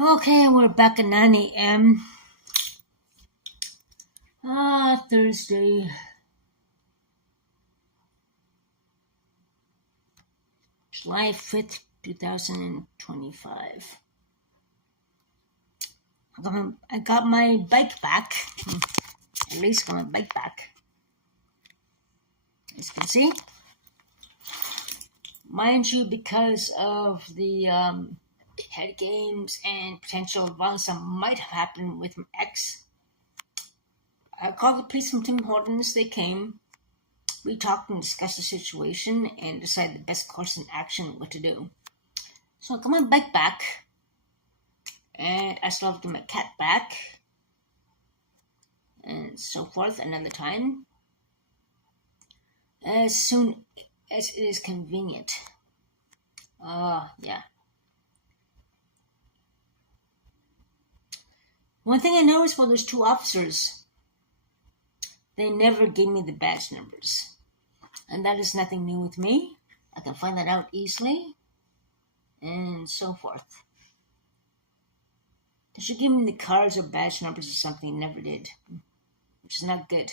Okay, we're back at 9 a.m. Thursday, July 5th, 2025. I got my bike back. At least got my bike back. As you can see. Mind you, because of the head games and potential violence that might have happened with my ex, I called the police from Tim Hortons. They came. We talked and discussed the situation and decided the best course in action what to do. So I got my bike back, and I still have to get my cat back, and so forth another time, as soon as it is convenient. Yeah. One thing I noticed for those two officers, they never gave me the badge numbers. And that is nothing new with me. I can find that out easily, and so forth. They should give me the cards or badge numbers or something, never did, which is not good.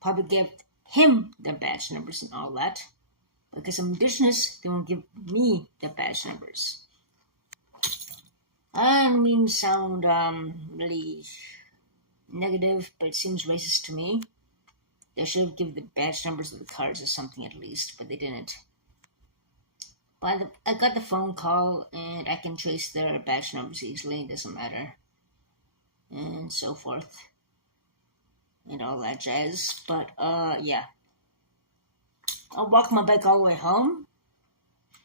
Probably gave him the badge numbers and all that. Because I'm indigenous, they won't give me the badge numbers. I don't mean to sound really negative, but it seems racist to me. They should have given the badge numbers of the cards or something at least, but they didn't. But I got the phone call, and I can trace their badge numbers easily. It doesn't matter, and so forth, and all that jazz. But yeah, I walked my bike all the way home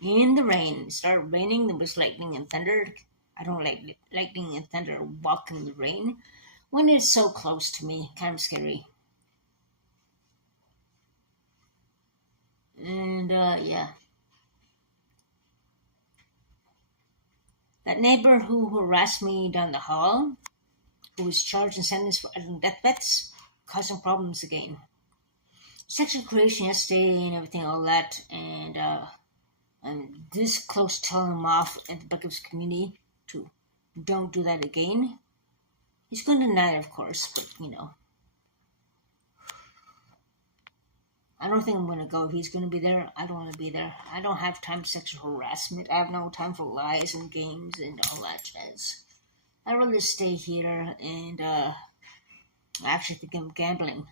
in the rain. It started raining. There was lightning and thunder. I don't like lightning and thunder walking in the rain when it's so close to me. Kind of scary. And yeah. That neighbor who harassed me down the hall, who was charged and sentenced for uttering death threats, causing problems again. Sexual creation yesterday and everything, all that, and I'm this close to telling him off at the Buckets community to don't do that again. He's going to deny it, of course, but I don't think I'm going to go. If he's going to be there, I don't want to be there. I don't have time for sexual harassment. I have no time for lies and games and all that jazz. I'd rather stay here, and I actually think I'm gambling.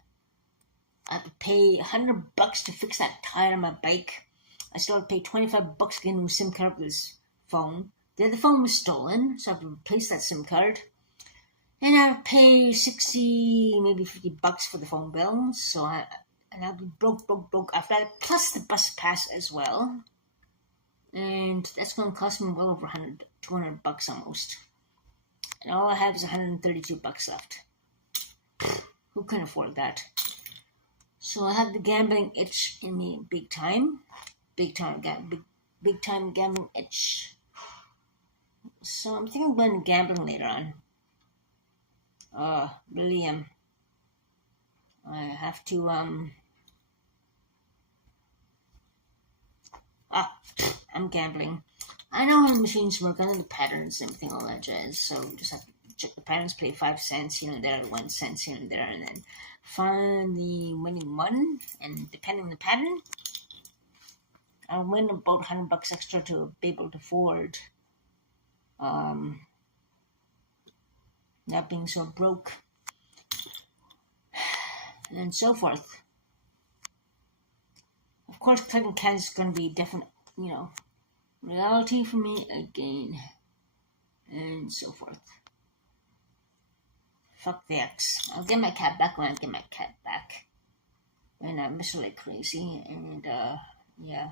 I have to pay $100 to fix that tire on my bike. I still have to pay $25 again with SIM card for this phone. The other phone was stolen, so I have to replace that SIM card. And I have to pay $60, maybe $50 for the phone bill. So I'll be broke after that, plus the bus pass as well. And that's going to cost me well over $200 almost. And all I have is $132 left. Who can afford that? So I have the gambling itch in me big time. Big time gambling itch. So I'm thinking of going gambling later on. Really I have to I'm gambling. I know how the machines work. I know the patterns and everything, all that jazz. So we just have to check the patterns, pay 5 cents here and there, 1 cent here and there, and then find the winning one. And depending on the pattern, I'll win about $100 extra to be able to afford not being so broke, and so forth. Of course, clicking cans is going to be definite, reality for me again, and so forth. Fuck the ex. I'll get my cat back when I get my cat back. And I miss her like crazy, and yeah.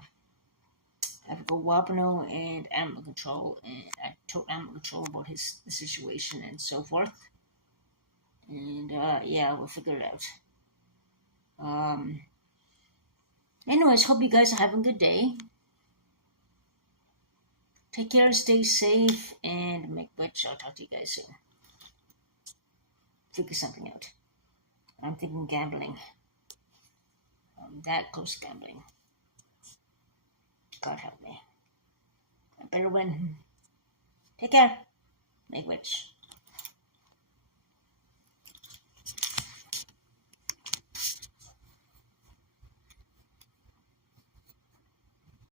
I have to go Wabano and animal control, and I told animal control about the situation and so forth. And yeah, we'll figure it out. Anyways, hope you guys are having a good day. Take care, stay safe, and make which I'll talk to you guys soon. Figure something out. I'm thinking gambling. I'm that close to gambling. God help me. I better win. Take care. Like which?